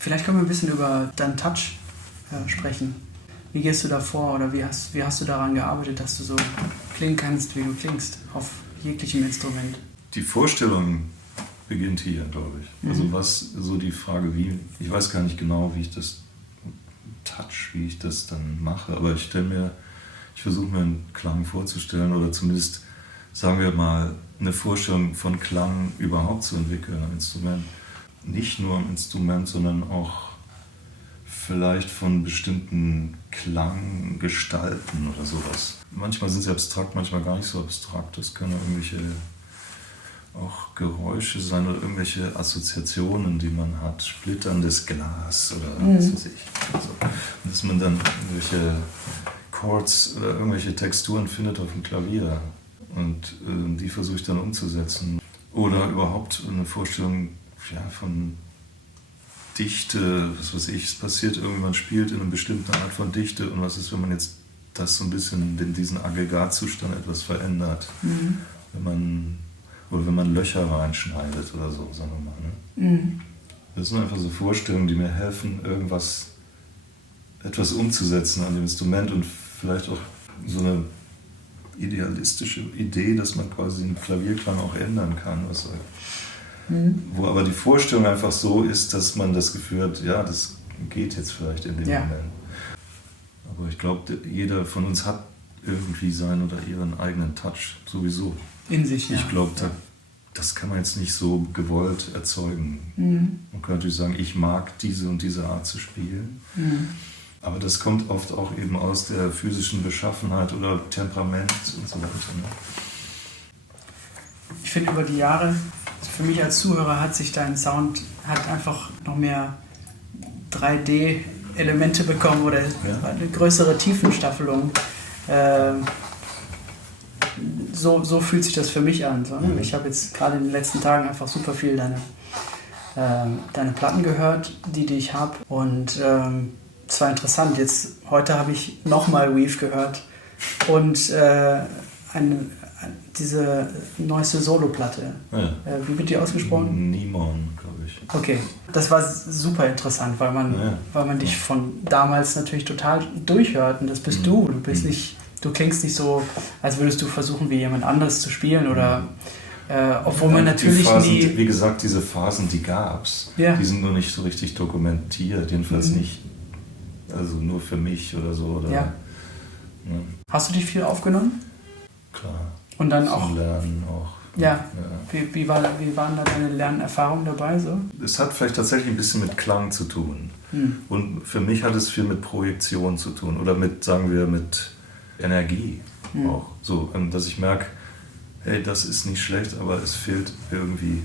Vielleicht können wir ein bisschen über deinen Touch sprechen. Wie gehst du da vor oder wie hast du daran gearbeitet, dass du so klingen kannst, wie du klingst, auf jeglichem Instrument? Die Vorstellung beginnt hier, glaube ich. Also was so die Frage, ich weiß gar nicht genau, wie ich das wie ich das dann mache, aber ich versuche mir einen Klang vorzustellen oder zumindest, sagen wir mal, eine Vorstellung von Klang überhaupt zu entwickeln am Instrument. Nicht nur am Instrument, sondern auch vielleicht von bestimmten Klanggestalten oder sowas. Manchmal sind sie abstrakt, manchmal gar nicht so abstrakt. Das können irgendwelche auch Geräusche sein oder irgendwelche Assoziationen, die man hat. Splitterndes Glas oder was weiß ich. Also, dass man dann irgendwelche Chords oder irgendwelche Texturen findet auf dem Klavier und die versuche ich dann umzusetzen. Oder überhaupt eine Vorstellung von Dichte, was weiß ich, es passiert irgendwie, man spielt in einer bestimmten Art von Dichte und was ist, wenn man jetzt das so ein bisschen in diesen Aggregatzustand etwas verändert. Wenn man Löcher reinschneidet oder so, sagen wir mal. Ne? Das sind einfach so Vorstellungen, die mir helfen, etwas umzusetzen an dem Instrument und vielleicht auch so eine idealistische Idee, dass man quasi den Klavierklang auch ändern kann. Wo aber die Vorstellung einfach so ist, dass man das Gefühl hat, ja, das geht jetzt vielleicht in dem Moment. Aber ich glaube, jeder von uns hat irgendwie seinen oder ihren eigenen Touch sowieso. In sich, ja. Ich glaube, das kann man jetzt nicht so gewollt erzeugen. Man kann natürlich sagen, ich mag diese und diese Art zu spielen. Aber das kommt oft auch eben aus der physischen Beschaffenheit oder Temperament und so weiter. Ne? Ich finde, über die Jahre, für mich als Zuhörer, hat sich dein Sound einfach noch mehr 3D-Elemente bekommen oder eine größere Tiefenstaffelung. So fühlt sich das für mich an. So, ne? Ich habe jetzt gerade in den letzten Tagen einfach super viel deine Platten gehört, die ich habe. Und es Das war interessant. Heute habe ich nochmal Weave gehört und diese neueste Soloplatte. Ja. Wie wird die ausgesprochen? Nimon, glaube ich. Okay, das war super interessant, weil man dich von damals natürlich total durchhört und das bist du. Du klingst nicht so, als würdest du versuchen, wie jemand anderes zu spielen oder obwohl man natürlich nie... Wie gesagt, diese Phasen, die gab's. Ja. Die sind nur nicht so richtig dokumentiert, jedenfalls nicht, also nur für mich oder so. Oder, ja. Ne? Hast du dich viel aufgenommen? Klar. Und dann Zum auch... Lernen auch. Ja. Wie waren da deine Lernerfahrungen dabei? So? Es hat vielleicht tatsächlich ein bisschen mit Klang zu tun. Und für mich hat es viel mit Projektion zu tun oder mit, sagen wir, mit Energie auch. So, dass ich merke, hey, das ist nicht schlecht, aber es fehlt irgendwie,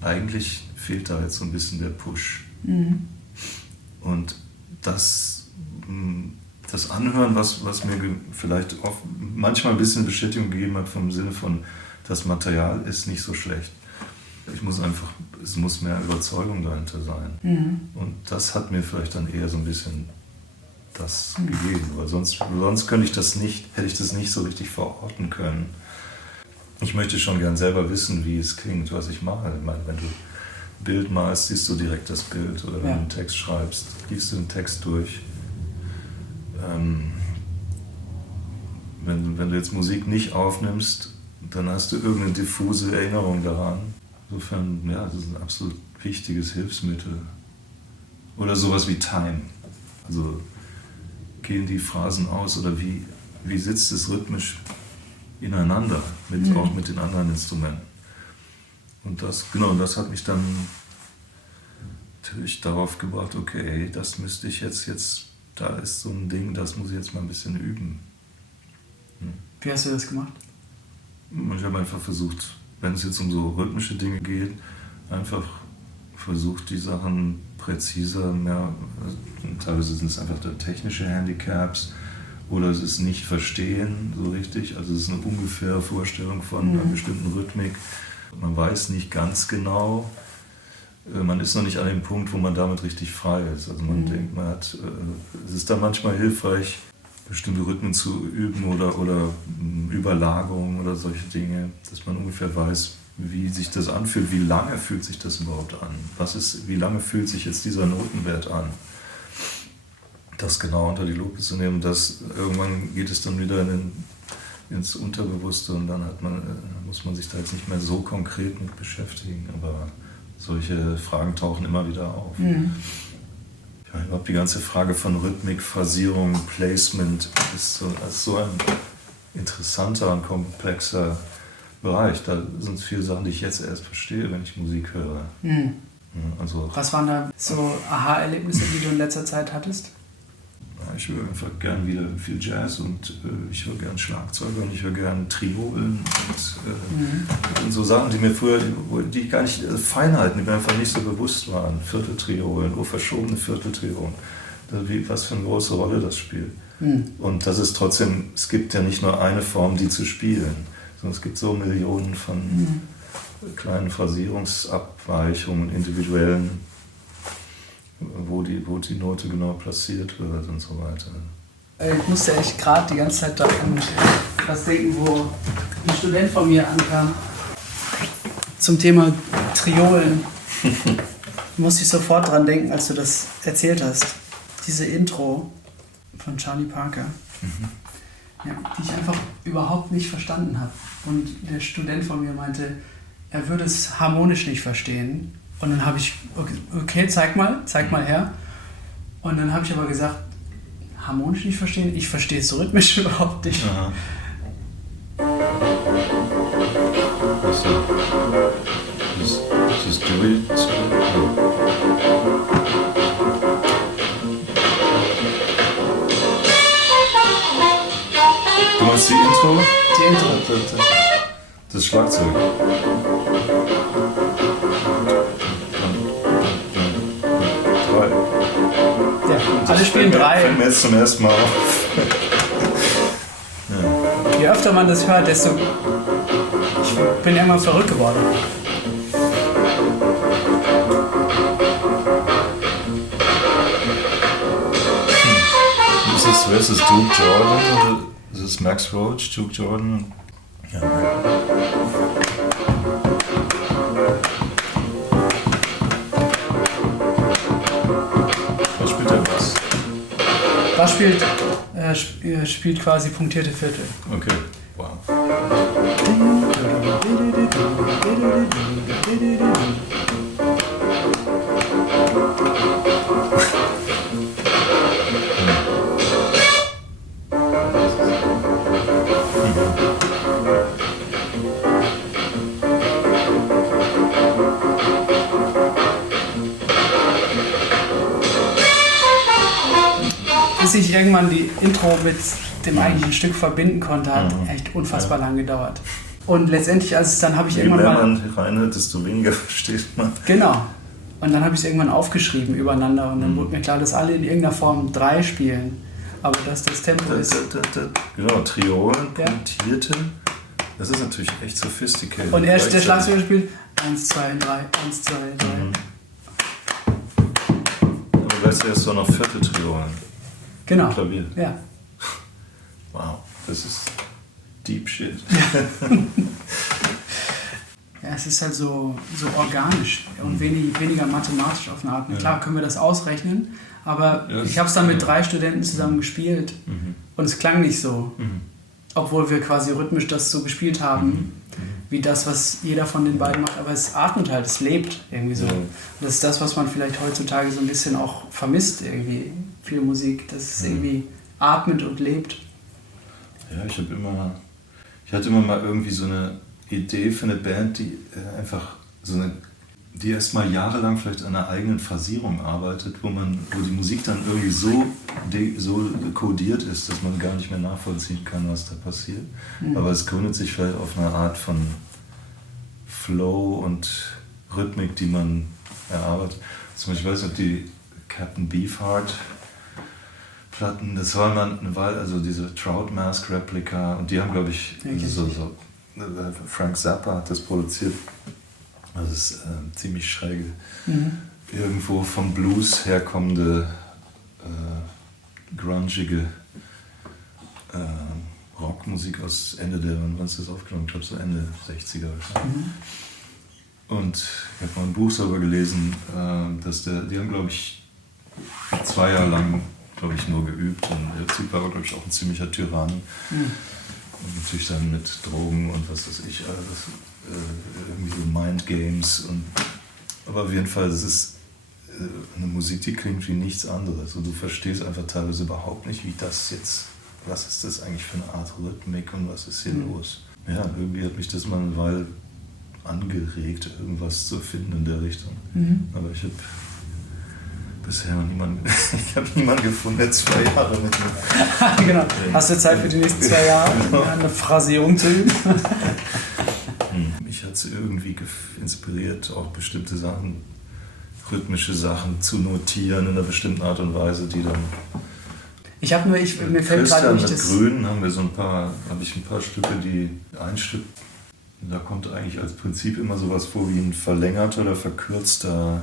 eigentlich fehlt da jetzt so ein bisschen der Push. Und das Anhören, was mir vielleicht auch manchmal ein bisschen Bestätigung gegeben hat vom Sinne von, das Material ist nicht so schlecht. Es muss mehr Überzeugung dahinter sein. Und das hat mir vielleicht dann eher so ein bisschen das gegeben, weil sonst hätte ich das nicht so richtig verorten können. Ich möchte schon gern selber wissen, wie es klingt, was ich mache. Ich meine, wenn du ein Bild malst, siehst du direkt das Bild. Oder wenn du einen Text schreibst, liest du den Text durch. Wenn du jetzt Musik nicht aufnimmst, dann hast du irgendeine diffuse Erinnerung daran. Insofern, ja, das ist ein absolut wichtiges Hilfsmittel. Oder sowas wie Time. Also gehen die Phrasen aus oder wie sitzt es rhythmisch ineinander, auch mit den anderen Instrumenten. Und das hat mich dann natürlich darauf gebracht, okay, das müsste ich jetzt, da ist so ein Ding, das muss ich jetzt mal ein bisschen üben. Wie hast du das gemacht? Ich habe einfach versucht, wenn es jetzt um so rhythmische Dinge geht, einfach versucht, die Sachen präziser, teilweise sind es einfach technische Handicaps, oder es ist nicht verstehen so richtig, also es ist eine ungefähre Vorstellung von einer bestimmten Rhythmik. Man weiß nicht ganz genau, man ist noch nicht an dem Punkt, wo man damit richtig frei ist. Also man denkt, es ist dann manchmal hilfreich, bestimmte Rhythmen zu üben oder Überlagerungen oder solche Dinge, dass man ungefähr weiß, wie sich das anfühlt, wie lange fühlt sich das überhaupt an, wie lange fühlt sich jetzt dieser Notenwert an. Das genau unter die Lupe zu nehmen, irgendwann geht es dann wieder ins Unterbewusste und dann muss man sich da jetzt nicht mehr so konkret mit beschäftigen, aber solche Fragen tauchen immer wieder auf. Ja, überhaupt die ganze Frage von Rhythmik, Phrasierung, Placement ist so ein interessanter und komplexer Bereich. Da sind viele Sachen, die ich jetzt erst verstehe, wenn ich Musik höre. Also, was waren da so Aha-Erlebnisse, die du in letzter Zeit hattest? Ich höre einfach gern wieder viel Jazz und ich höre gern Schlagzeug und ich höre gern Triolen und so Sachen, die mir früher, die gar nicht Feinheiten, die mir einfach nicht so bewusst waren. Vierteltriolen, verschobene Vierteltriolen, was für eine große Rolle das spielt. Und das ist trotzdem, es gibt ja nicht nur eine Form, die zu spielen, sondern es gibt so Millionen von kleinen Phrasierungsabweichungen, individuellen, wo die Note genau platziert wird und so weiter. Ich musste echt gerade die ganze Zeit daran was denken, wo ein Student von mir ankam zum Thema Triolen. Musste ich sofort dran denken, als du das erzählt hast. Diese Intro von Charlie Parker, die ich einfach überhaupt nicht verstanden habe. Und der Student von mir meinte, er würde es harmonisch nicht verstehen. Und dann habe ich, okay, zeig mal her. Und dann habe ich aber gesagt, harmonisch nicht verstehen? Ich verstehe es so rhythmisch überhaupt nicht. Aha. Also, just do it. Du meinst die Intro? Die Intro. Das Schlagzeug. Ja, alle spielen drei. Fällt mir jetzt zum ersten Mal auf. Ja. Je öfter man das hört, desto... Ich bin immer verrückt geworden. Wer ist das? Duke Jordan oder ist es Max Roach? Duke Jordan? Ja. Was spielt der Bass? Bass spielt quasi punktierte Viertel. Okay, wow. Bis ich irgendwann die Intro mit dem eigentlichen Stück verbinden konnte, hat echt unfassbar lang gedauert. Und letztendlich, habe ich Je irgendwann mehr mal... man reinhört, desto weniger versteht man. Genau. Und dann habe ich es irgendwann aufgeschrieben übereinander und dann wurde mir klar, dass alle in irgendeiner Form 3 spielen. Aber dass das Tempo ist... Genau, Triolen, punktierte. Das ist natürlich echt sophisticated. Und der Schlagzeuger spielt 1, 2, 3, 1, 2, 3. Aber weißt du, er ist doch noch Vierteltriolen. Genau. Klavier. Ja. Wow, das ist deep shit. Ja, es ist halt so organisch und weniger mathematisch auf eine Art. Ja. Klar können wir das ausrechnen, aber ich habe es dann mit 3 Studenten zusammen gespielt und es klang nicht so. Obwohl wir quasi rhythmisch das so gespielt haben, wie das, was jeder von den beiden macht. Aber es atmet halt, es lebt irgendwie so. Und das ist das, was man vielleicht heutzutage so ein bisschen auch vermisst, irgendwie, viel Musik, dass es irgendwie atmet und lebt. Ja, ich hatte immer mal irgendwie so eine Idee für eine Band, die einfach die erst mal jahrelang vielleicht an einer eigenen Phrasierung arbeitet, wo die Musik dann irgendwie so kodiert ist, dass man gar nicht mehr nachvollziehen kann, was da passiert. Aber es gründet sich vielleicht auf einer Art von Flow und Rhythmik, die man erarbeitet. Zum Beispiel, ich weiß nicht, die Captain Beefheart Platten, das war mal eine Weile, also diese Trout Mask Replika, und die haben, glaube ich, Frank Zappa hat das produziert. Das ist ziemlich schräge, irgendwo vom Blues herkommende, grungige Rockmusik aus Ende wann ist das aufgenommen? Ich glaube so Ende 60er. Und ich habe mal ein Buch darüber gelesen, dass die haben, glaube ich, 2 Jahre lang, glaube ich, nur geübt, und der Typ war, glaube ich, auch ein ziemlicher Tyrann. Und natürlich dann mit Drogen und was weiß ich, alles, irgendwie so Mind Games. Aber auf jeden Fall, das ist eine Musik, die klingt wie nichts anderes. Und du verstehst einfach teilweise überhaupt nicht, was ist das eigentlich für eine Art Rhythmik und was ist hier los. Ja, irgendwie hat mich das mal eine Weile angeregt, irgendwas zu finden in der Richtung. Aber ich habe bisher noch niemanden gefunden, der 2 Jahre mit mir. Genau. Hast du Zeit für die nächsten 2 Jahre, eine Phrasierung zu üben? Mich hat es irgendwie inspiriert, auch bestimmte Sachen, rhythmische Sachen zu notieren in einer bestimmten Art und Weise, die dann... mir fällt gerade nicht das... Grün habe ich ein paar Stücke, ein Stück, da kommt eigentlich als Prinzip immer sowas vor wie ein verlängerter oder verkürzter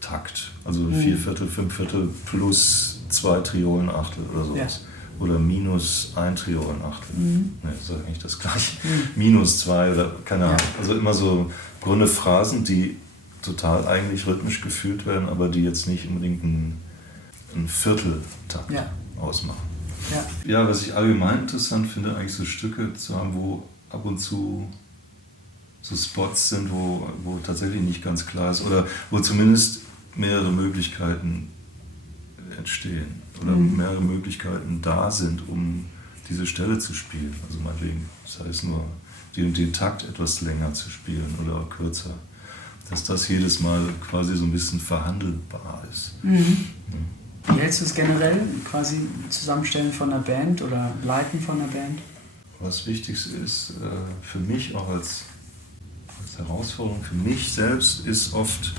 Takt. Also 4/4, 5/4 plus 2 Triolenachtel oder sowas. Ja. Oder minus 1 Triolenachtel. Das ist eigentlich das gleiche. Minus 2 oder keine Ahnung. Ja. Also immer so im Grunde Phrasen, die total eigentlich rhythmisch gefühlt werden, aber die jetzt nicht unbedingt einen Vierteltakt ausmachen. Ja, was ich allgemein interessant finde, eigentlich so Stücke zu haben, wo ab und zu so Spots sind, wo tatsächlich nicht ganz klar ist oder wo zumindest mehrere Möglichkeiten entstehen oder mehrere Möglichkeiten da sind, um diese Stelle zu spielen. Also meinetwegen, das heißt nur, den Takt etwas länger zu spielen oder auch kürzer. Dass das jedes Mal quasi so ein bisschen verhandelbar ist. Wie hältst du es generell, quasi Zusammenstellen von einer Band oder Leiten von einer Band? Was wichtig ist für mich auch als Herausforderung, für mich selbst, ist oft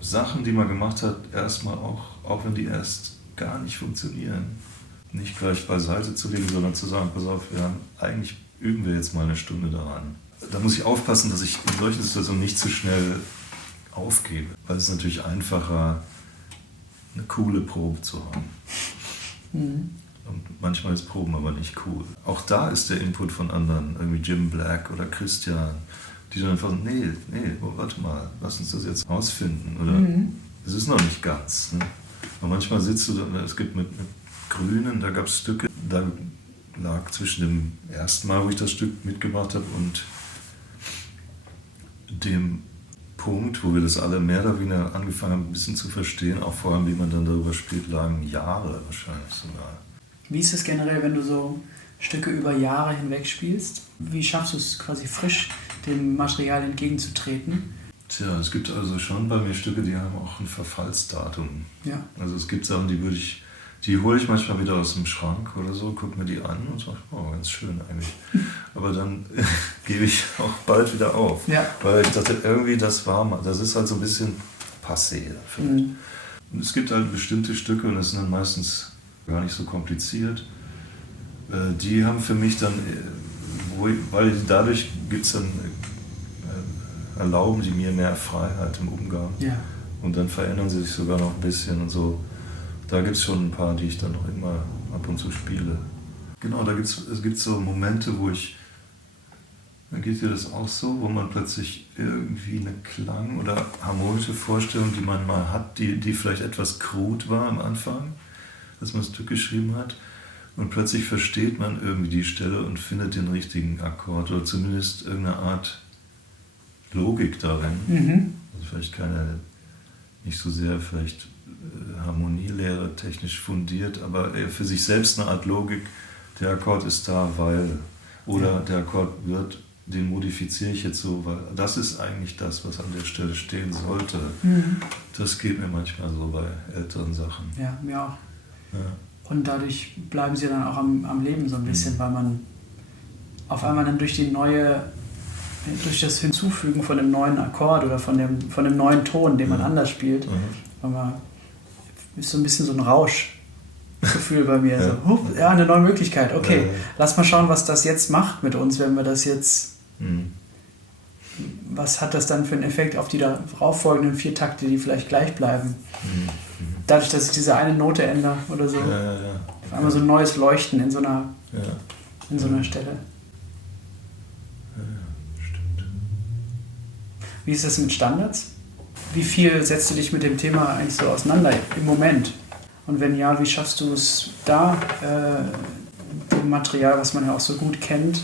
Sachen, die man gemacht hat, erstmal auch wenn die erst gar nicht funktionieren, nicht gleich beiseite zu legen, sondern zu sagen, pass auf, eigentlich üben wir jetzt mal eine Stunde daran. Da muss ich aufpassen, dass ich in solchen Situationen nicht zu schnell aufgebe, weil es ist natürlich einfacher, eine coole Probe zu haben. Und manchmal ist Proben aber nicht cool. Auch da ist der Input von anderen, irgendwie Jim Black oder Christian, die dann einfach sagen, nee, warte mal, lass uns das jetzt ausfinden. Oder es ist noch nicht ganz. Ne? Und manchmal sitzt du da, es gibt mit Grünen, da gab es Stücke, da lag zwischen dem ersten Mal, wo ich das Stück mitgebracht habe, und dem Punkt, wo wir das alle mehr oder weniger angefangen haben, ein bisschen zu verstehen, auch vor allem, wie man dann darüber spielt, lagen Jahre wahrscheinlich sogar. Wie ist es generell, wenn du so Stücke über Jahre hinweg spielst? Wie schaffst du es quasi frisch, dem Material entgegenzutreten? Tja, es gibt also schon bei mir Stücke, die haben auch ein Verfallsdatum. Ja. Also es gibt Sachen, die hole ich manchmal wieder aus dem Schrank oder so, gucke mir die an und sage, oh, ganz schön eigentlich. Aber dann gebe ich auch bald wieder auf. Ja. Weil ich dachte, irgendwie das ist halt so ein bisschen passé vielleicht. Und es gibt halt bestimmte Stücke, und das sind dann meistens gar nicht so kompliziert. Die haben für mich dann, weil dadurch gibt's dann, erlauben die mir mehr Freiheit im Umgang. Ja. Und dann verändern sie sich sogar noch ein bisschen und so. Da gibt es schon ein paar, die ich dann noch immer ab und zu spiele. Genau, es gibt so Momente, dann geht dir das auch so, wo man plötzlich irgendwie eine Klang- oder harmonische Vorstellung, die man mal hat, die vielleicht etwas krud war am Anfang, als man das Stück geschrieben hat, und plötzlich versteht man irgendwie die Stelle und findet den richtigen Akkord oder zumindest irgendeine Art Logik darin. Also vielleicht nicht so sehr vielleicht Harmonielehre technisch fundiert, aber für sich selbst eine Art Logik, der Akkord ist da, weil, oder der Akkord den modifiziere ich jetzt so, weil das ist eigentlich das, was an der Stelle stehen sollte. Das geht mir manchmal so bei älteren Sachen. Ja, mir auch. Ja. Und dadurch bleiben sie dann auch am Leben so ein bisschen, weil man auf einmal dann durch das Hinzufügen von dem neuen Akkord oder von dem neuen Ton, den man anders spielt, ist so ein bisschen so ein Rauschgefühl bei mir. So, eine neue Möglichkeit. Okay, lass mal schauen, was das jetzt macht mit uns, wenn wir das jetzt... Was hat das dann für einen Effekt auf die darauf folgenden 4 Takte, die vielleicht gleich bleiben? Dadurch, dass ich diese eine Note ändere oder so. Auf einmal so ein neues Leuchten in so einer Stelle. Stimmt. Wie ist das mit Standards? Wie viel setzt du dich mit dem Thema eigentlich so auseinander im Moment? Und wenn ja, wie schaffst du es da, dem Material, was man ja auch so gut kennt,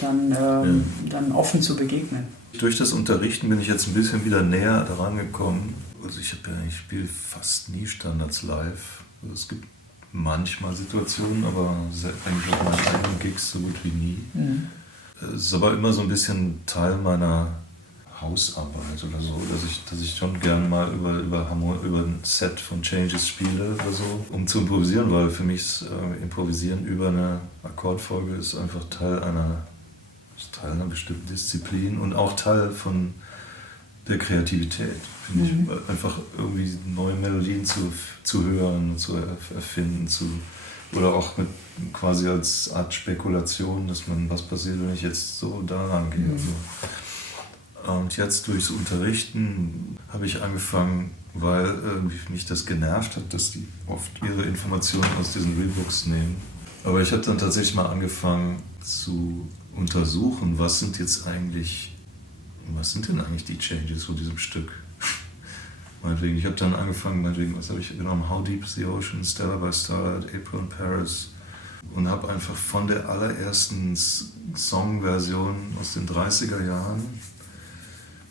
dann offen zu begegnen? Durch das Unterrichten bin ich jetzt ein bisschen wieder näher daran gekommen. Also ich spiele fast nie Standards live. Also es gibt manchmal Situationen, aber eigentlich auf meinen eigenen Gigs so gut wie nie. Es ist aber immer so ein bisschen Teil meiner Hausarbeit oder so, dass ich schon gern mal über ein Set von Changes spiele oder so, um zu improvisieren, weil für mich ist Improvisieren über eine Akkordfolge ist einfach Teil einer bestimmten Disziplin und auch Teil von der Kreativität, finde ich. Einfach irgendwie neue Melodien zu hören, zu erfinden, oder auch mit quasi als Art Spekulation, dass was passiert, wenn ich jetzt so daran gehe. Und jetzt durchs Unterrichten habe ich angefangen, weil irgendwie mich das genervt hat, dass die oft ihre Informationen aus diesen Realbooks nehmen. Aber ich habe dann tatsächlich mal angefangen zu untersuchen, was sind denn eigentlich die Changes von diesem Stück? Meinetwegen, ich habe dann angefangen, was habe ich genommen? How Deep is the Ocean, Stella by Starlight, April in Paris, und habe einfach von der allerersten Songversion aus den 30er Jahren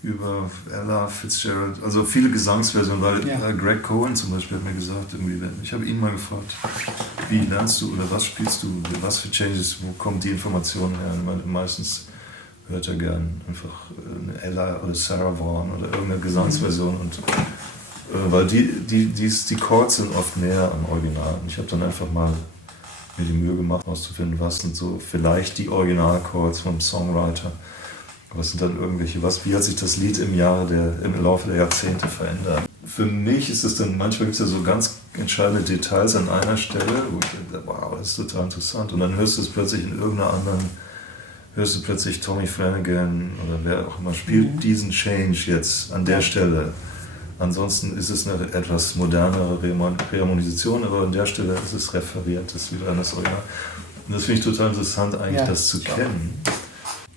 über Ella Fitzgerald, also viele Gesangsversionen, weil Greg Cohen zum Beispiel hat mir gesagt, ich habe ihn mal gefragt, wie lernst du oder was spielst du, was für Changes, wo kommt die Information her? Und meistens hört er gern einfach eine Ella oder Sarah Vaughan oder irgendeine Gesangsversion, und weil die Chords sind oft näher am Original. Und ich habe dann einfach mal mir die Mühe gemacht, auszufinden, was sind so vielleicht die Originalchords vom Songwriter. Was sind dann wie hat sich das Lied im Laufe der Jahrzehnte verändert? Für mich ist es dann, manchmal gibt es ja so ganz entscheidende Details an einer Stelle, wo ich denke, wow, das ist total interessant. Und dann hörst du es plötzlich in irgendeiner anderen, Tommy Flanagan oder wer auch immer spielt diesen Change jetzt an der Stelle. Ansonsten ist es eine etwas modernere Reharmonisation, aber an der Stelle ist es referiert, das ist wieder an das Original. Und das finde ich total interessant, eigentlich Ja, das zu kennen.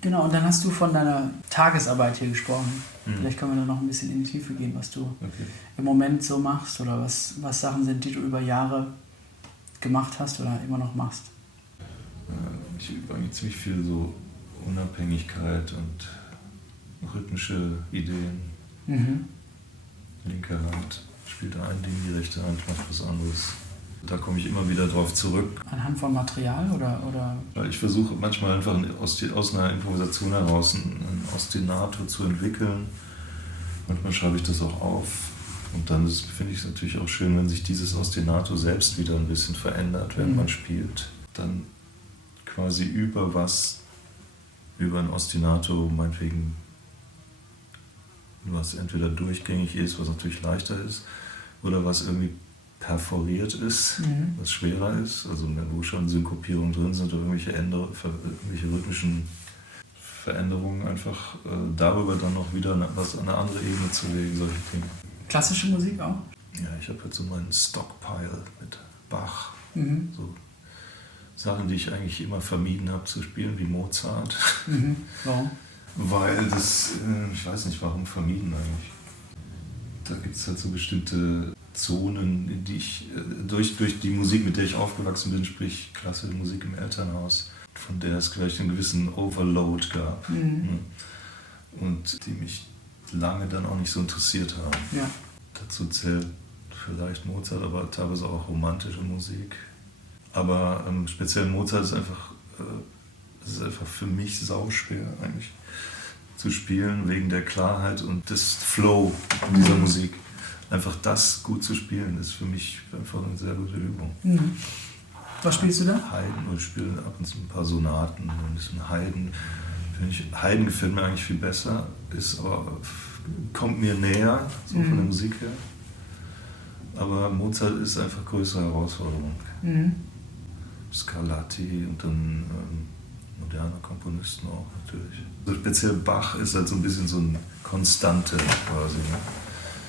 Genau, und dann hast du von deiner Tagesarbeit hier gesprochen. Mhm. Vielleicht können wir da noch ein bisschen in die Tiefe gehen, was du im Moment so machst oder was Sachen sind, die du über Jahre gemacht hast oder immer noch machst. Ich übe eigentlich ziemlich viel so Unabhängigkeit und rhythmische Ideen. Mhm. Linke Hand spielt ein Ding, die rechte Hand macht was anderes. Da komme ich immer wieder drauf zurück. Anhand von Material oder? Weil ich versuche manchmal einfach aus einer Improvisation heraus einen Ostinato zu entwickeln. Manchmal schreibe ich das auch auf. Und dann finde ich es natürlich auch schön, wenn sich dieses Ostinato selbst wieder ein bisschen verändert, während man spielt. Dann quasi über ein Ostinato, meinetwegen, was entweder durchgängig ist, was natürlich leichter ist, oder was irgendwie perforiert ist, was schwerer ist, also wo schon Synkopierungen drin sind oder irgendwelche rhythmischen Veränderungen, einfach darüber dann noch wieder eine andere Ebene zu legen, solche Dinge. Klassische Musik auch? Ja, ich habe jetzt so meinen Stockpile mit Bach, so Sachen, die ich eigentlich immer vermieden habe zu spielen, wie Mozart. Warum? Weil das, ich weiß nicht warum vermieden eigentlich. Da gibt es halt so bestimmte Zonen, in die ich durch die Musik, mit der ich aufgewachsen bin, sprich klassische Musik im Elternhaus, von der es vielleicht einen gewissen Overload gab. Und die mich lange dann auch nicht so interessiert haben. Ja. Dazu zählt vielleicht Mozart, aber teilweise auch romantische Musik. Aber speziell Mozart ist einfach für mich sauschwer eigentlich zu spielen, wegen der Klarheit und des Flow dieser Musik. Einfach das gut zu spielen, ist für mich einfach eine sehr gute Übung. Was spielst du da? Haydn, und ich spiele ab und zu ein paar Sonaten, ein bisschen Haydn. Haydn gefällt mir eigentlich viel besser, kommt mir näher, so von der Musik her. Aber Mozart ist einfach größere Herausforderung. Scarlatti und dann moderne Komponisten auch natürlich. Also speziell Bach ist halt so ein bisschen so eine Konstante quasi. Ne?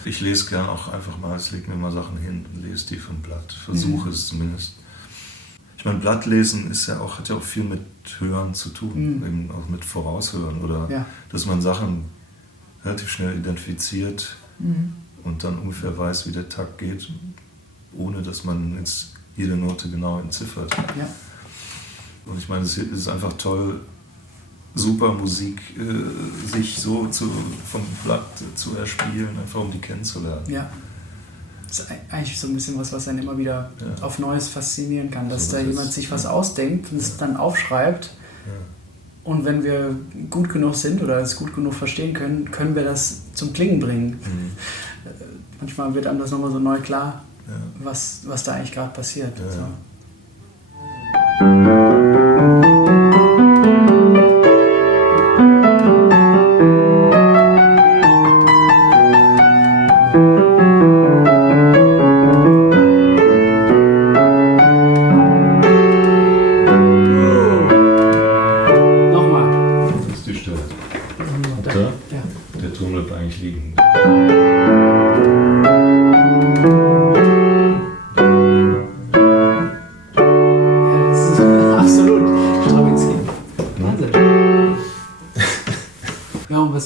Ich lese gern auch einfach mal, ich lege mir mal Sachen hin und lese die vom Blatt, versuche es zumindest. Ich meine, Blattlesen hat ja auch viel mit Hören zu tun, eben auch mit Voraushören oder dass man Sachen relativ schnell identifiziert und dann ungefähr weiß, wie der Takt geht, ohne dass man jetzt jede Note genau entziffert. Ja. Und ich meine, es ist einfach toll, super Musik sich so vom Blatt zu erspielen, einfach um die kennenzulernen. Ja. Das ist eigentlich so ein bisschen was einen immer wieder auf Neues faszinieren kann, dass so, da jemand sich was ausdenkt und es dann aufschreibt. Ja. Und wenn wir gut genug sind oder es gut genug verstehen können, können wir das zum Klingen bringen. Manchmal wird einem das nochmal so neu klar, was da eigentlich gerade passiert. Ja. So. Nochmal. Das ist die Stelle. Und da? Ja. Der Ton bleibt eigentlich liegen.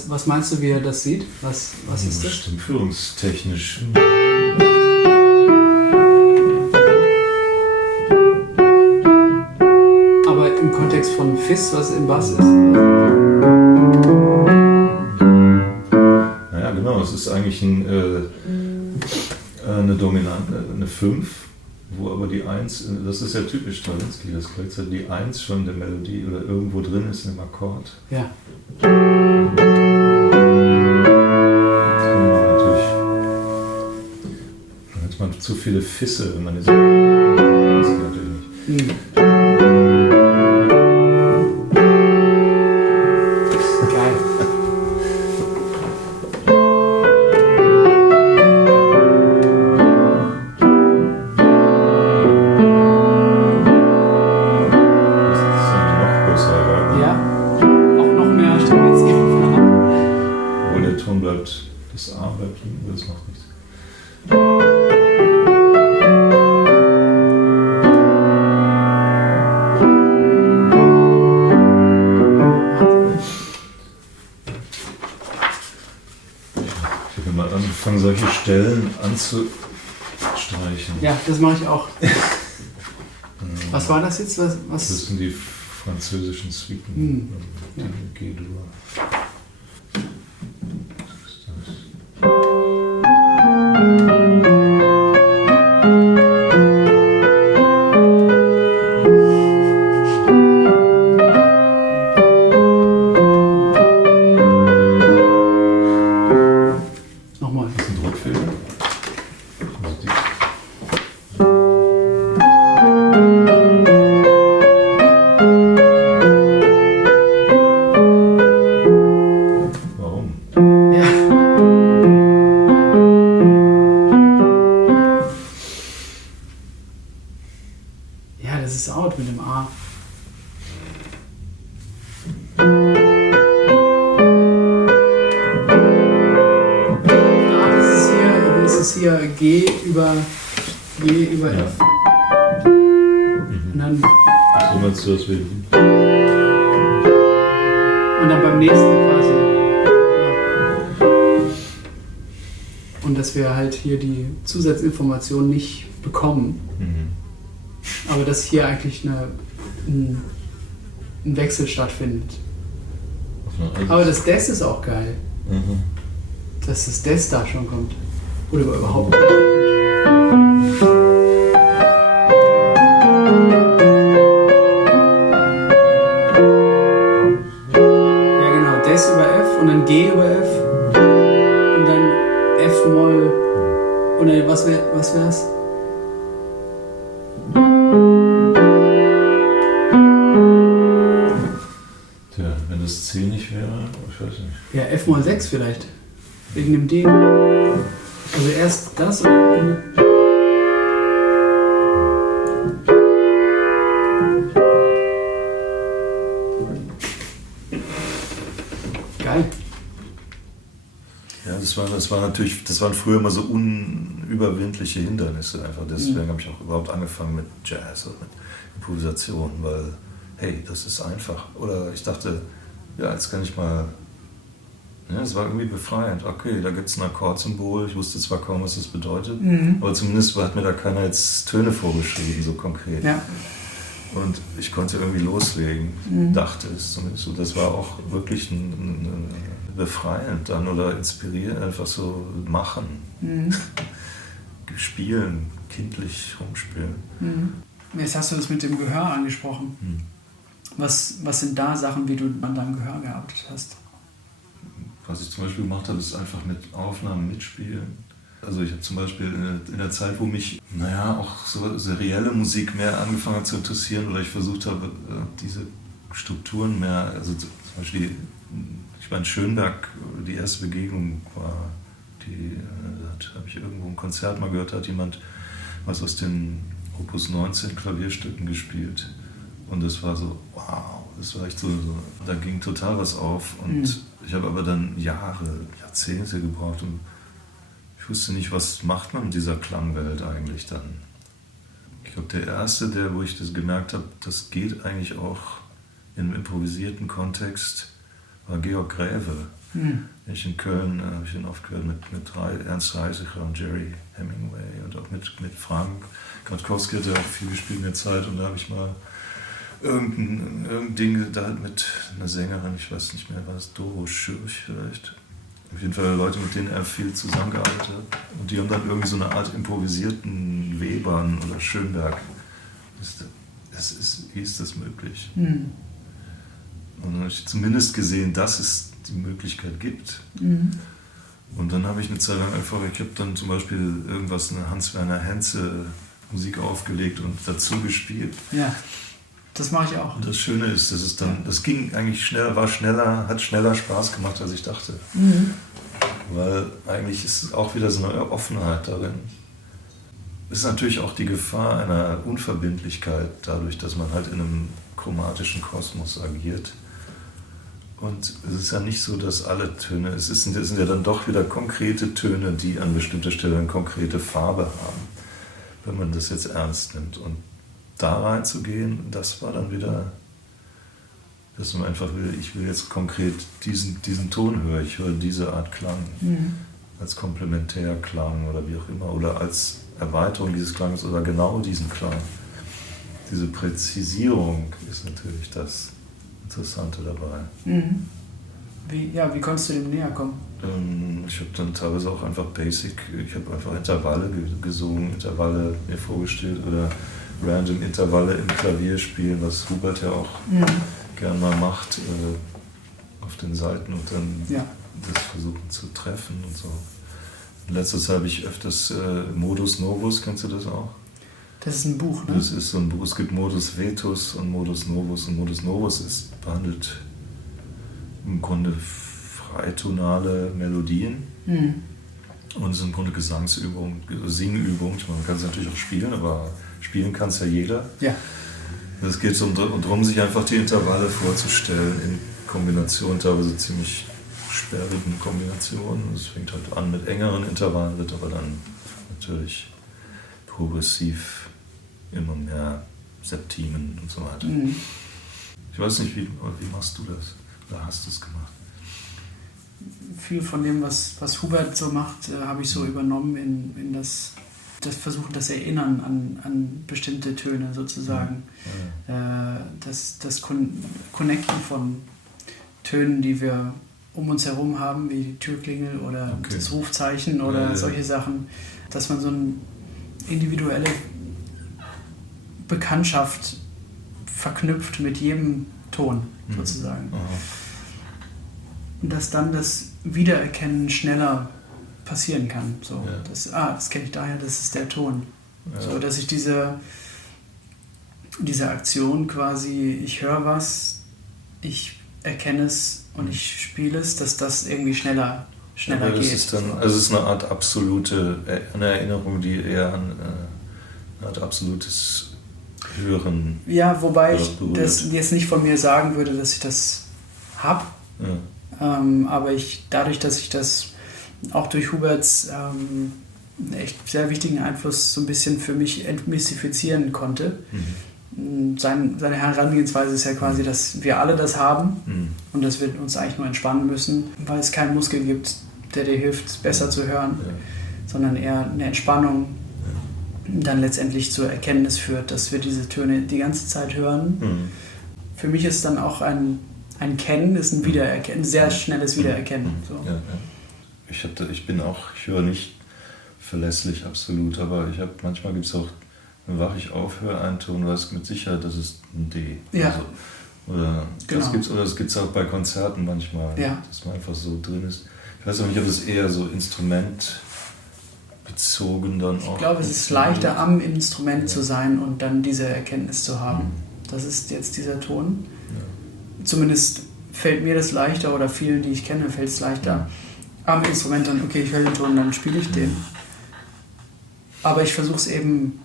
Was meinst du, wie er das sieht? Was ist das? Stimmführungstechnisch. Aber im Kontext von Fis, was im Bass ist? Naja, genau, es ist eigentlich eine dominante, eine 5, wo aber die 1, das ist ja typisch Stravinsky, dass gleichzeitig die 1 schon der Melodie oder irgendwo drin ist im Akkord. Ja. Zu viele Fisse, wenn man das natürlich nicht. Geil. Das sollte noch größer werden. Ja, auch noch mehr Stravinsky. Obwohl der Ton bleibt, das A bleibt liegen, das macht nichts. anzustreichen. Ja, das mache ich auch. Was war das jetzt? Was? Das sind die französischen Suiten. Ja. G-Dur. Nochmal. Das ist ein Druckfehler. Also die. Warum? Ja. Ja, das ist out mit dem A. Da ist es hier G über Ja. F. Und dann, So meinst du das wie? und dann beim nächsten quasi. Ja. Und dass wir halt hier die Zusatzinformation nicht bekommen. Aber dass hier eigentlich ein Wechsel stattfindet. Aber das Des ist auch geil. Dass das Des da schon kommt. Oder überhaupt nicht. Ja genau, Des über F und dann G über F und dann F-Moll. Und dann was wär's? Tja, wenn das C nicht wäre, ich weiß nicht. Ja, F-Moll 6 vielleicht. Wegen dem D. Also erst das und dann. Geil. Ja, das waren früher immer so unüberwindliche Hindernisse einfach. Deswegen habe ich auch überhaupt angefangen mit Jazz und mit Improvisation, weil, hey, das ist einfach. Oder ich dachte, ja, jetzt kann ich mal, ja, es war irgendwie befreiend. Okay, da gibt es ein Akkordsymbol, ich wusste zwar kaum, was das bedeutet, aber zumindest hat mir da keiner jetzt Töne vorgeschrieben, so konkret. Ja. Und ich konnte irgendwie loslegen, dachte es zumindest so. Das war auch wirklich befreiend dann oder inspirierend, einfach so machen, spielen, kindlich rumspielen. Jetzt hast du das mit dem Gehör angesprochen. Was sind da Sachen, wie du an deinem Gehör gearbeitet hast? Was ich zum Beispiel gemacht habe, ist einfach mit Aufnahmen mitspielen. Also ich habe zum Beispiel in der Zeit, wo mich auch so serielle Musik mehr angefangen hat zu interessieren oder ich versucht habe, diese Strukturen mehr, also zum Beispiel, ich war in Schönberg, die erste Begegnung war, habe ich irgendwo ein Konzert mal gehört, da hat jemand was aus den Opus 19 Klavierstücken gespielt und das war so, wow, das war echt so da ging total was auf und ich habe aber dann Jahrzehnte gebraucht, um ich wusste nicht, was macht man mit dieser Klangwelt eigentlich dann. Ich glaube, der erste, wo ich das gemerkt habe, das geht eigentlich auch in einem improvisierten Kontext, war Georg Gräve. Ich in Köln habe ich ihn oft gehört mit Ernst Reisiger und Jerry Hemingway und auch mit Frank Gradkowski hat er auch viel gespielt in der Zeit und da habe ich mal irgendein Ding da mit einer Sängerin, ich weiß nicht mehr, war es Doro Schürch vielleicht. Auf jeden Fall Leute, mit denen er viel zusammengearbeitet hat. Und die haben dann irgendwie so eine Art improvisierten Webern oder Schönberg. Wie ist das möglich? Und dann habe ich zumindest gesehen, dass es die Möglichkeit gibt. Und dann habe ich eine Zeit lang ich habe dann zum Beispiel eine Hans-Werner Henze Musik aufgelegt und dazu gespielt. Ja, das mache ich auch. Und das Schöne ist, das ging eigentlich schneller, hat schneller Spaß gemacht, als ich dachte. Weil eigentlich ist auch wieder so eine Offenheit darin. Es ist natürlich auch die Gefahr einer Unverbindlichkeit, dadurch, dass man halt in einem chromatischen Kosmos agiert. Und es ist ja nicht so, dass alle Töne, es sind ja dann doch wieder konkrete Töne, die an bestimmter Stelle eine konkrete Farbe haben, wenn man das jetzt ernst nimmt. Und da reinzugehen, das war dann wieder, dass man einfach will, ich will jetzt konkret diesen Ton hören, ich höre diese Art Klang. als Komplementärklang oder wie auch immer, oder als Erweiterung dieses Klanges oder genau diesen Klang. Diese Präzisierung ist natürlich das Interessante dabei. Mhm. Wie konntest du dem näher kommen? Ich habe dann teilweise auch einfach ich habe einfach Intervalle gesungen, Intervalle mir vorgestellt oder random Intervalle im Klavier spielen, was Hubert ja auch gern mal macht auf den Seiten und dann das versuchen zu treffen und so. In letzter Zeit habe ich öfters Modus Novus, kennst du das auch? Das ist ein Buch, ne? Das ist so ein Buch, es gibt Modus Vetus und Modus Novus und Modus Novus behandelt im Grunde freitonale Melodien und es ist im Grunde Gesangsübung, Singübung. Ich meine, man kann es natürlich auch spielen, aber spielen kann es ja jeder. Ja. Es geht darum, sich einfach die Intervalle vorzustellen in Kombinationen, teilweise ziemlich sperrigen Kombinationen. Es fängt halt an mit engeren Intervallen, wird aber dann natürlich progressiv immer mehr Septimen und so weiter. Mhm. Ich weiß nicht, wie machst du das? Oder hast du es gemacht? Viel von dem, was Hubert so macht, habe ich so übernommen in das Versuchen, das Erinnern an bestimmte Töne sozusagen. Das Connecten von Tönen, die wir um uns herum haben, wie die Türklingel oder das Rufzeichen oder solche Sachen, dass man so eine individuelle Bekanntschaft verknüpft mit jedem Ton sozusagen. Aha. Und dass dann das Wiedererkennen schneller passieren kann. So, das kenne ich daher, das ist der Ton. Ja. So, dass ich diese Aktion quasi, ich höre was, ich erkenne es und ich spiele es, dass das irgendwie schneller das geht. Ist dann, also es ist eine Art eine Erinnerung, die eher an eine Art absolutes Hören. Ja, wobei ich das jetzt nicht von mir sagen würde, dass ich das habe. Ja. Aber dadurch, dass ich das auch durch Huberts echt sehr wichtigen Einfluss so ein bisschen für mich entmystifizieren konnte. Seine Herangehensweise ist ja quasi, dass wir alle das haben und dass wir uns eigentlich nur entspannen müssen, weil es keinen Muskel gibt, der dir hilft, besser zu hören, sondern eher eine Entspannung dann letztendlich zur Erkenntnis führt, dass wir diese Töne die ganze Zeit hören. Für mich ist dann auch ein Kennen, ist ein sehr schnelles Wiedererkennen. So. Ja. Ich höre nicht verlässlich absolut, aber manchmal gibt es auch, dann wache ich auf, höre einen Ton, weiß mit Sicherheit, das ist ein D. Ja. Oder das gibt es auch bei Konzerten manchmal, dass man einfach so drin ist. Ich weiß auch nicht, ob es eher so instrumentbezogen dann auch. Ich glaube, es ist leichter, am Instrument zu sein und dann diese Erkenntnis zu haben. Das ist jetzt dieser Ton. Ja. Zumindest fällt mir das leichter, oder vielen, die ich kenne, fällt es leichter, am Instrument dann, okay, ich höre den Ton, dann spiele ich den. Aber ich versuche es eben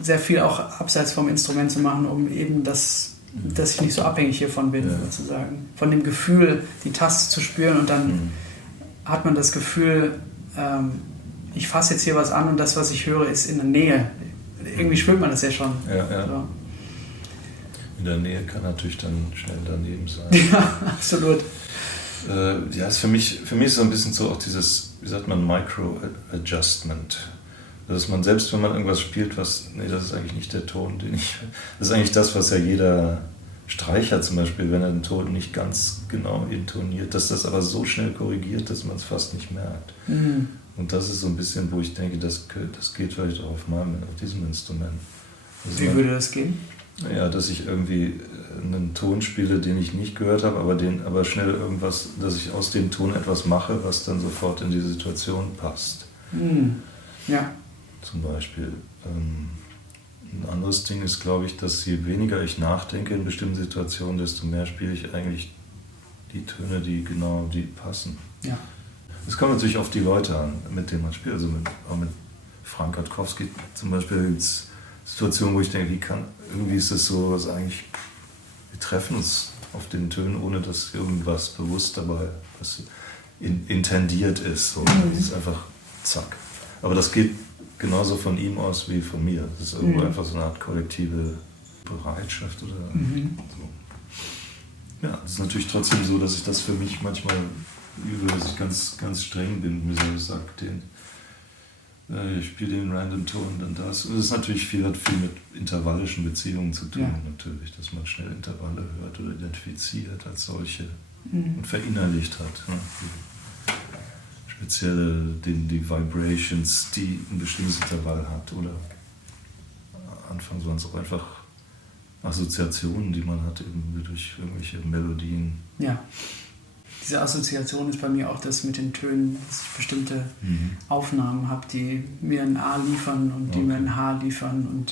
sehr viel auch abseits vom Instrument zu machen, um eben dass ich nicht so abhängig hiervon bin, sozusagen. Von dem Gefühl, die Taste zu spüren, und dann hat man das Gefühl, ich fasse jetzt hier was an und das, was ich höre, ist in der Nähe. Irgendwie spürt man das ja schon. Ja. So. In der Nähe kann natürlich dann schnell daneben sein. Ja, absolut. Ist für mich ist so ein bisschen so auch dieses, wie sagt man, Micro-Adjustment. Dass man selbst, wenn man irgendwas spielt, das ist eigentlich nicht der Ton, das ist eigentlich das, was ja jeder Streicher zum Beispiel, wenn er den Ton nicht ganz genau intoniert, dass das aber so schnell korrigiert, dass man es fast nicht merkt. Und das ist so ein bisschen, wo ich denke, das geht vielleicht auch auf diesem Instrument. Also wie würde das gehen? Ja, dass ich irgendwie einen Ton spiele, den ich nicht gehört habe, aber schnell irgendwas, dass ich aus dem Ton etwas mache, was dann sofort in die Situation passt. Ja. Zum Beispiel. Ein anderes Ding ist, glaube ich, dass je weniger ich nachdenke in bestimmten Situationen, desto mehr spiele ich eigentlich die Töne, die passen. Ja. Es kommt natürlich auf die Leute an, mit denen man spielt. Also auch mit Frank Gatkowski zum Beispiel gibt es Situationen, wo ich denke, irgendwie ist das so, was eigentlich, wir treffen uns auf den Tönen, ohne dass irgendwas bewusst dabei intendiert ist. So. Das ist einfach zack. Aber das geht genauso von ihm aus wie von mir. Das ist irgendwo einfach so eine Art kollektive Bereitschaft oder so. Ja, es ist natürlich trotzdem so, dass ich das für mich manchmal übe, dass ich ganz streng bin, mir selber sage, ich spiele den Random-Ton, dann das. Und das ist natürlich hat viel mit intervallischen Beziehungen zu tun, natürlich, dass man schnell Intervalle hört oder identifiziert als solche und verinnerlicht hat. Ne? Spezielle die Vibrations, die ein bestimmtes Intervall hat. Oder anfangs waren es auch einfach Assoziationen, die man hat, eben durch irgendwelche Melodien. Ja. Diese Assoziation ist bei mir auch das mit den Tönen, dass ich bestimmte Aufnahmen habe, die mir ein A liefern und die mir ein H liefern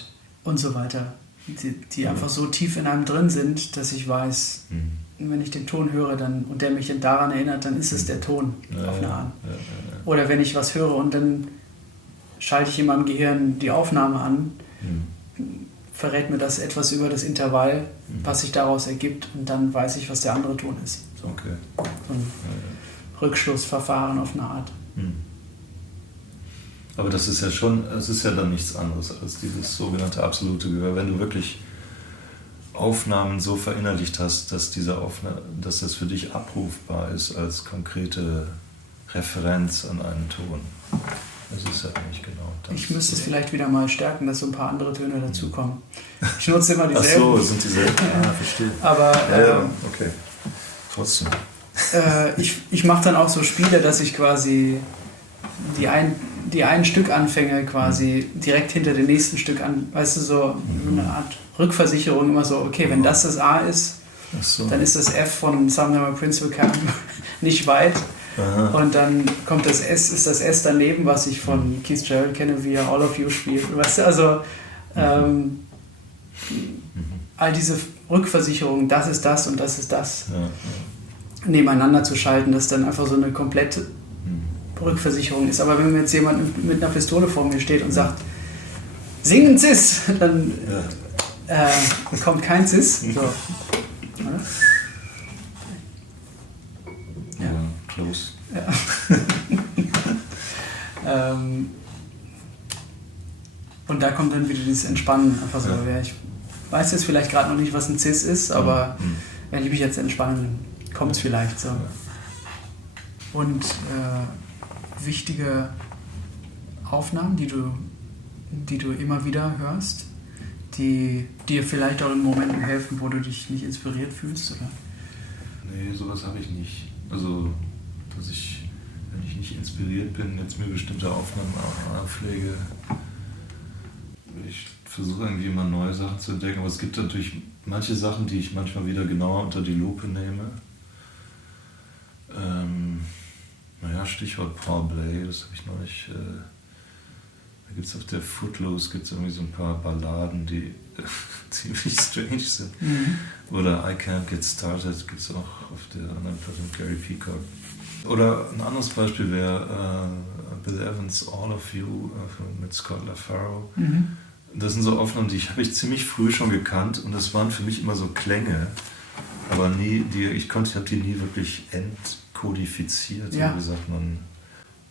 und so weiter. Die einfach so tief in einem drin sind, dass ich weiß, wenn ich den Ton höre und der mich daran erinnert, dann ist es der Ton auf eine Art. Oder wenn ich was höre und dann schalte ich in meinem Gehirn die Aufnahme an, verrät mir das etwas über das Intervall, was sich daraus ergibt, und dann weiß ich, was der andere Ton ist. So ein Rückschlussverfahren auf eine Art. Aber das ist ja dann nichts anderes als dieses sogenannte absolute Gehör. Wenn du wirklich Aufnahmen so verinnerlicht hast, dass dass das für dich abrufbar ist als konkrete Referenz an einen Ton. Das ist ja eigentlich genau das. Ich müsste es vielleicht wieder mal stärken, dass so ein paar andere Töne dazukommen. Ich nutze immer dieselben. Ach so, sind dieselben. Verstehe. Aber okay. Trotzdem. Ich mache dann auch so Spiele, dass ich quasi die ein Stück anfange, quasi direkt hinter dem nächsten Stück an, weißt du, so eine Art Rückversicherung, immer so, okay, wenn das A ist, dann ist das F von Some Number Principal Camp nicht weit. Aha. Und dann kommt das S daneben, was ich von Keith Jarrett kenne, wie er All of You spielt. Weißt du, also all diese Rückversicherungen, das ist das und das ist das, nebeneinander zu schalten, dass dann einfach so eine komplette Rückversicherung ist. Aber wenn mir jetzt jemand mit einer Pistole vor mir steht und sagt, sing ein Cis, dann kommt kein Cis. So. Ja, close. Ja. Und da kommt dann wieder dieses Entspannen. Einfach so, ich weiß jetzt vielleicht gerade noch nicht, was ein Cis ist, aber wenn ich mich jetzt entspanne, dann kommt es vielleicht so. Und wichtige Aufnahmen, die du immer wieder hörst, die dir vielleicht auch in Momenten helfen, wo du dich nicht inspiriert fühlst, oder? Nee, sowas habe ich nicht. Also, dass ich, wenn ich nicht inspiriert bin, jetzt mir bestimmte Aufnahmen auflege, ich versuche irgendwie immer neue Sachen zu entdecken, aber es gibt natürlich manche Sachen, die ich manchmal wieder genauer unter die Lupe nehme. Stichwort Paul Bley, das habe ich neulich, da gibt es auf der Footloose irgendwie so ein paar Balladen, die ziemlich strange sind. Oder I Can't Get Started gibt es auch auf der anderen Platte mit Gary Peacock. Oder ein anderes Beispiel wäre Bill Evans' All of You mit Scott LaFaro. Das sind so Aufnahmen, die habe ich ziemlich früh schon gekannt, und das waren für mich immer so Klänge, aber nie, ich habe die nie wirklich entkodifiziert. Ja. Wie gesagt,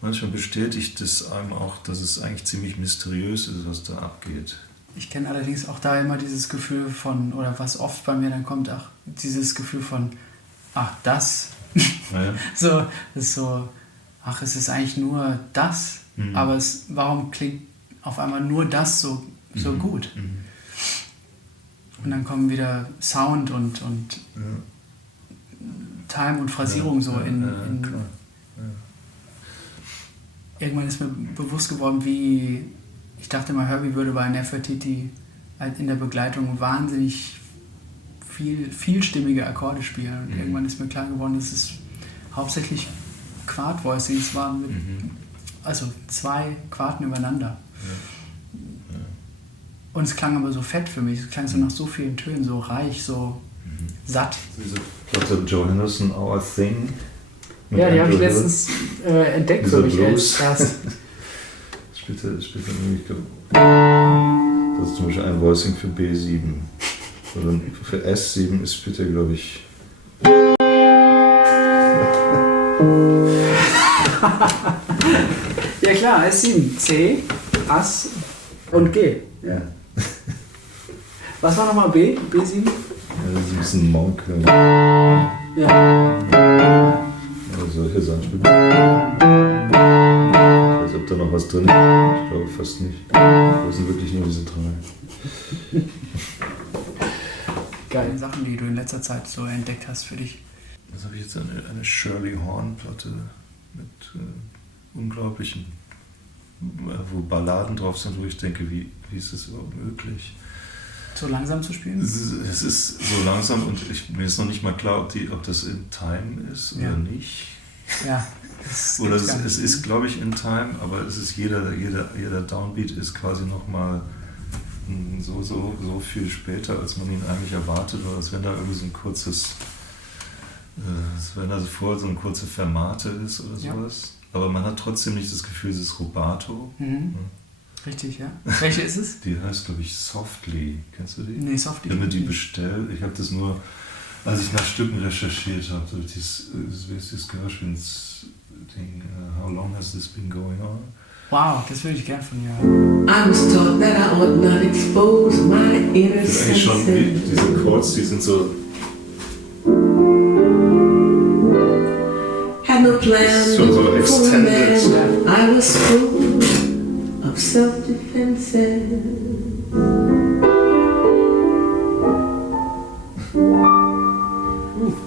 manchmal bestätigt es einem auch, dass es eigentlich ziemlich mysteriös ist, was da abgeht. Ich kenne allerdings auch da immer dieses Gefühl von, oder was oft bei mir dann kommt, auch dieses Gefühl von, das. Ja. So, das ist so, es ist eigentlich nur das, aber warum klingt auf einmal nur das so gut? Und dann kommen wieder Sound und Time und Phrasierung Irgendwann ist mir bewusst geworden, wie ich dachte mal, Herbie würde bei Nefertiti in der Begleitung wahnsinnig vielstimmige Akkorde spielen. Und irgendwann ist mir klar geworden, dass es hauptsächlich Quart-Voicings waren, also 2 Quarten übereinander. Und es klang aber so fett für mich, es klang so nach so vielen Tönen, so reich, so satt. Dr. Joe Henderson, Our Thing. Ja, die habe ich letztens entdeckt, so ich erst. Das ist zum Beispiel ein Voicing für B7. Oder für S7 ist später, glaube ich. Ja klar, S7, C, Ass und G. Ja. Was war nochmal B7? Ja, das ist ein bisschen Monk. Ja. Also solche Sachen. Ich weiß nicht, ob da noch was drin ist. Ich glaube fast nicht. Das sind wirklich nur diese 3. Geile Sachen, die du in letzter Zeit so entdeckt hast für dich. Das habe ich jetzt eine Shirley Horn-Platte mit unglaublichen, wo Balladen drauf sind, wo ich denke, wie ist das überhaupt möglich? So langsam zu spielen? Es ist so langsam und mir ist noch nicht mal klar, ob das in Time ist oder nicht. Ja. Oder es ist, glaube ich, in Time, aber es ist jeder Downbeat ist quasi nochmal so viel später, als man ihn eigentlich erwartet, oder als wenn da irgendwie so ein kurzes, als wenn da vorher so eine kurze Fermate ist oder sowas. Ja. Aber man hat trotzdem nicht das Gefühl, es ist Rubato. Mhm. Richtig, ja. Welche ist es? Die heißt, glaube ich, Softly. Kennst du die? Nee, Softly. Wenn du die bestellt, ich habe das nur, als ich nach Stücken recherchiert habe, so dieses Gershwins Ding, How Long Has This Been Going On? Wow, das würde ich gern von dir haben. I was taught that I ought not expose my inner Das ist eigentlich schon, diese Chords, die sind so... Had no plan So for a extended. man. I was full of self-defense.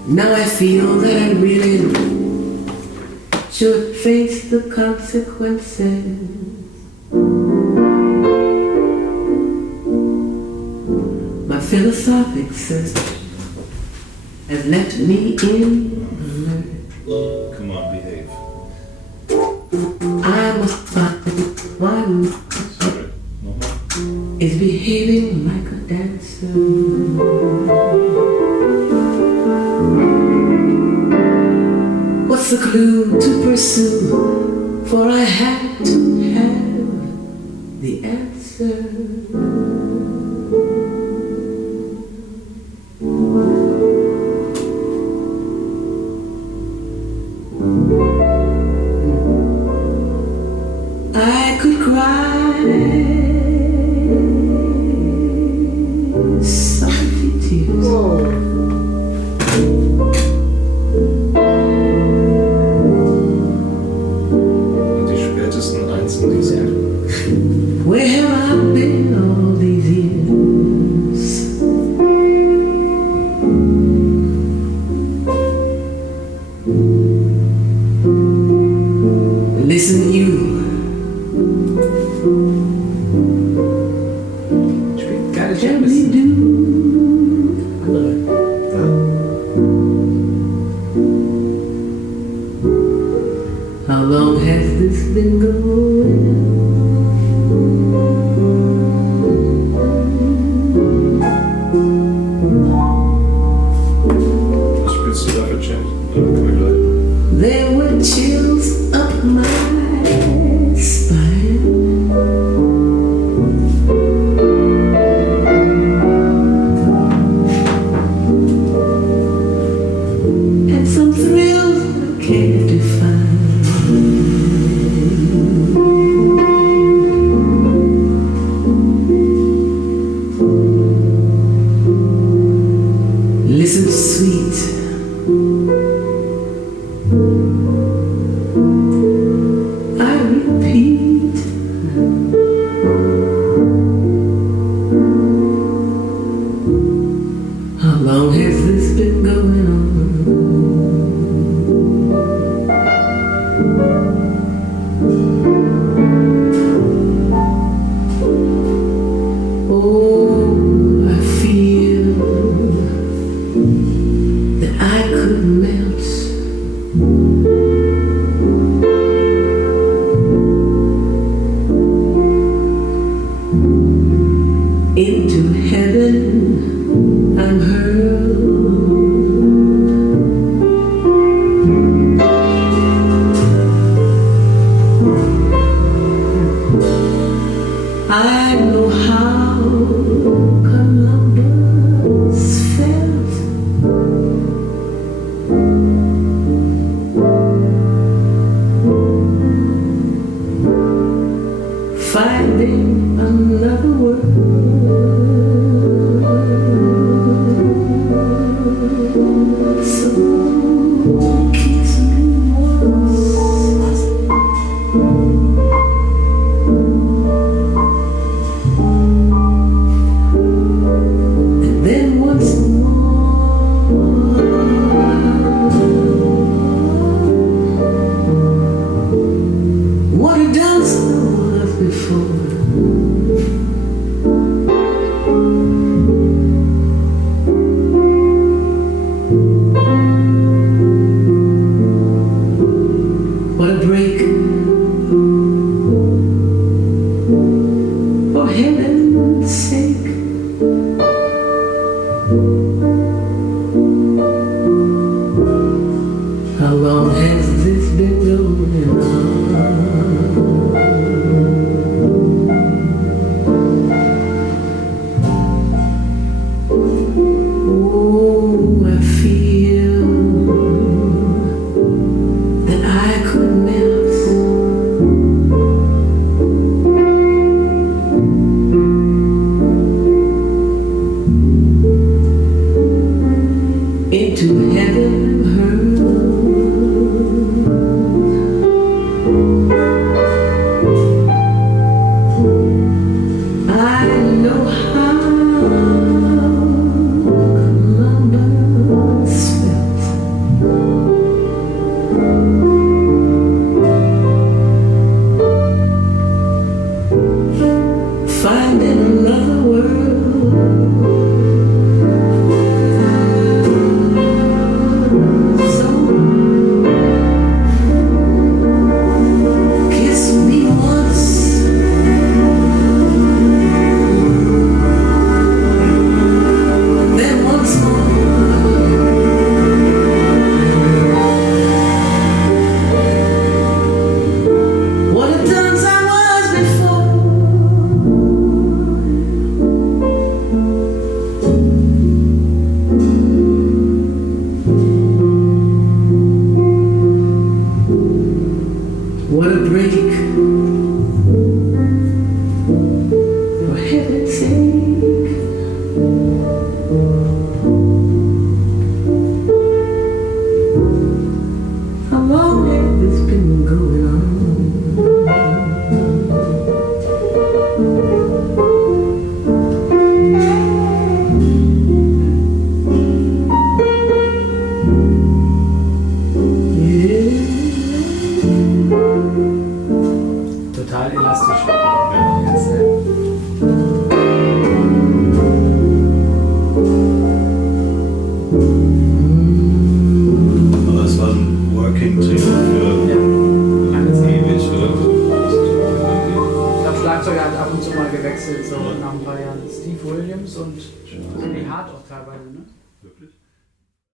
Now I feel that I really should face the consequences. My philosophic search has left me in the lurch. Come on, behave. I must find one Sorry, nochmal. is behaving like a dancer. What's the clue to pursue? For I had to have the answer. I could cry salty tears. Und die spätesten Einzelnen, die sind... Where have I been all these years? Listen, you. Spielt geile Tell me, Jams. do Andere. how long has this been going? Was spielst du da für Jams? Können wir gleich. There were chills up my spine. And some thrills I can't define. Listen, sweet. I repeat, how long has this been going on? Oh, I feel that I could melt into heaven. I'm hurled. I know how Columbus felt. Finding another world. heaven's sake. How long has this been going on? Oh, I feel that I could melt into heaven hurled. I know how Columbus felt. Finding another world. So kiss me once. Then once more. What a dunce I was before. What a break, for heaven's sake. How long has this been going on? Total elastisch. Jetzt, Aber es war ein Working-Trio für Ganz ewig, oder? Ich glaube, Schlagzeuger hat ab und zu mal gewechselt, so nach ein paar Jahren. Steve Williams und Billy Hart auch teilweise, ne? Wirklich?